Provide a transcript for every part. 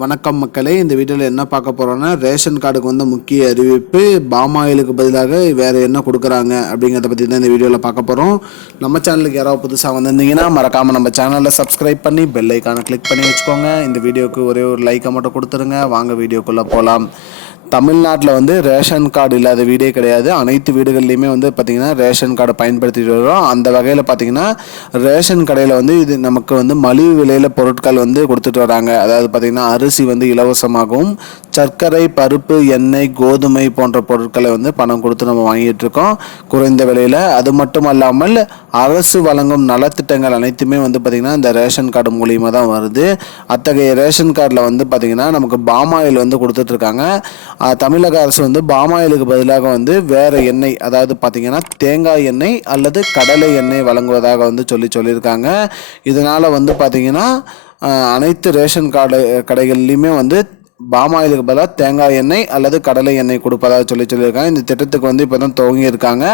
வணக்கம் மக்களே இந்த வீடியோவில் என்ன பார்க்க போகிறோன்னா ரேஷன் கார்டுக்கு வந்து முக்கிய அறிவிப்பு பாமாயிலுக்கு பதிலாக வேறு என்ன கொடுக்குறாங்க அப்படிங்கிறத பற்றி தான் இந்த வீடியோவில் பார்க்க போகிறோம் நம்ம சேனலுக்கு யாராவது புதுசாக வந்திருந்தீங்கன்னா மறக்காமல் நம்ம சேனலில் சப்ஸ்கிரைப் பண்ணி பெல் ஐக்கானை கிளிக் பண்ணி வச்சுக்கோங்க. இந்த வீடியோக்கு ஒரே ஒரு லைக்கை மட்டும் கொடுத்துருங்க. வாங்க வீடியோக்குள்ளே போகலாம் தமிழ்நாட்டில் வந்து ரேஷன் கார்டு இல்லாத வீடே கிடையாது. அனைத்து வீடுகள்லையுமே வந்து பார்த்திங்கன்னா ரேஷன் கார்டை பயன்படுத்திட்டு வரோம் அந்த வகையில் பார்த்திங்கன்னா ரேஷன் கடையில் வந்து இது நமக்கு வந்து மலிவு விலையில் பொருட்கள் வந்து கொடுத்துட்டு வராங்க. அதாவது பார்த்திங்கன்னா அரிசி வந்து இலவசமாகவும் சர்க்கரை பருப்பு எண்ணெய் கோதுமை போன்ற பொருட்களை வந்து பணம் கொடுத்து நம்ம வாங்கிட்டு இருக்கோம். குறைந்த விலையில். அது மட்டும் அல்லாமல் அரசு வழங்கும் நலத்திட்டங்கள் அனைத்துமே வந்து பார்த்திங்கன்னா இந்த ரேஷன் கார்டு மூலியமாக தான் வருது. அத்தகைய ரேஷன் கார்டில் வந்து பார்த்திங்கன்னா நமக்கு பாமாயில் வந்து கொடுத்துட்ருக்காங்க தமிழக அரசு வந்து பாமாயிலுக்கு பதிலாக வந்து வேறு எண்ணெய் அதாவது பார்த்திங்கன்னா தேங்காய் எண்ணெய் அல்லது கடலை எண்ணெய் வழங்குவதாக வந்து சொல்லி சொல்லியிருக்காங்க. இதனால் வந்து பார்த்திங்கன்னா அனைத்து ரேஷன் கார்டு கடைகள்லையுமே வந்து பாமாயிலுக்கு பதிலாக தேங்காய் எண்ணெய் அல்லது கடலை எண்ணெய் கொடுப்பதாக சொல்லி சொல்லியிருக்காங்க. இந்த திட்டத்துக்கு வந்து இப்போ தான் துவங்கியிருக்காங்க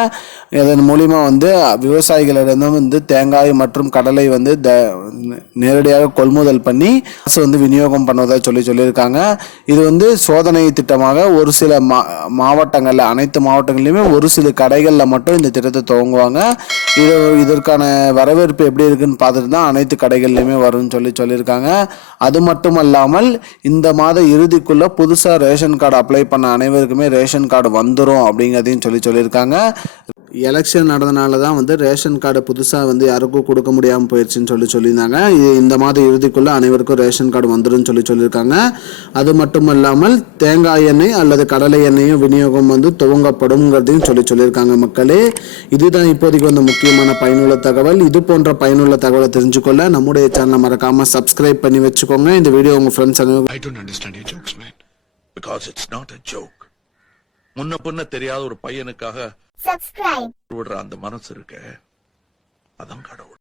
இதன் மூலிமா வந்து விவசாயிகளிடம் வந்து தேங்காய் மற்றும் கடலை வந்து த நேரடியாக கொள்முதல் பண்ணி அரசு வந்து விநியோகம் பண்ணுவதாக சொல்லி சொல்லியிருக்காங்க. இது வந்து சோதனை திட்டமாக ஒரு சில மா மாவட்டங்களில் அனைத்து மாவட்டங்கள்லையுமே ஒரு சில கடைகளில் மட்டும் இந்த திட்டத்தை துவங்குவாங்க. இது இதற்கான வரவேற்பு எப்படி இருக்குன்னு பார்த்துட்டு தான் அனைத்து கடைகள்லையுமே வரும்னு சொல்லி சொல்லியிருக்காங்க. அது மட்டும் அல்லாமல் இந்த மாத இறுதிக்குள்ளே புதுசாக ரேஷன் கார்டு அப்ளை பண்ண அனைவருக்குமே ரேஷன் கார்டு வந்துடும் அப்படிங்கிறதையும் சொல்லி சொல்லியிருக்காங்க. எலெக்ஷன் நடந்தனால தான் வந்து ரேஷன் கார்டு புதுசாக வந்து யாருக்கும் கொடுக்க முடியாமல் போயிடுச்சுன்னு சொல்லி சொல்லியிருந்தாங்க. இது இந்த மாத இறுதிக்குள்ள அனைவருக்கும் ரேஷன் கார்டு வந்துடும் சொல்லி சொல்லியிருக்காங்க. அது மட்டும் இல்லாமல் தேங்காய் எண்ணெய் அல்லது கடலை எண்ணெயும் விநியோகம் வந்து துவங்கப்படும்ங்கிறதையும் சொல்லி சொல்லியிருக்காங்க மக்களே. இதுதான் இப்போதைக்கு வந்து முக்கியமான பயனுள்ள தகவல். இது போன்ற பயனுள்ள தகவலை தெரிஞ்சுக்கொள்ள நம்முடைய சேனலை மறக்காம சப்ஸ்கிரைப் பண்ணி வச்சுக்கோங்க. இந்த வீடியோ உங்க ஃப்ரெண்ட்ஸ் joke. முன்ன பின்ன தெரியாத ஒரு பையனுக்காக சப்ஸ்கிரைப் விடுற அந்த மனசு இருக்க அதான் கடவுள்.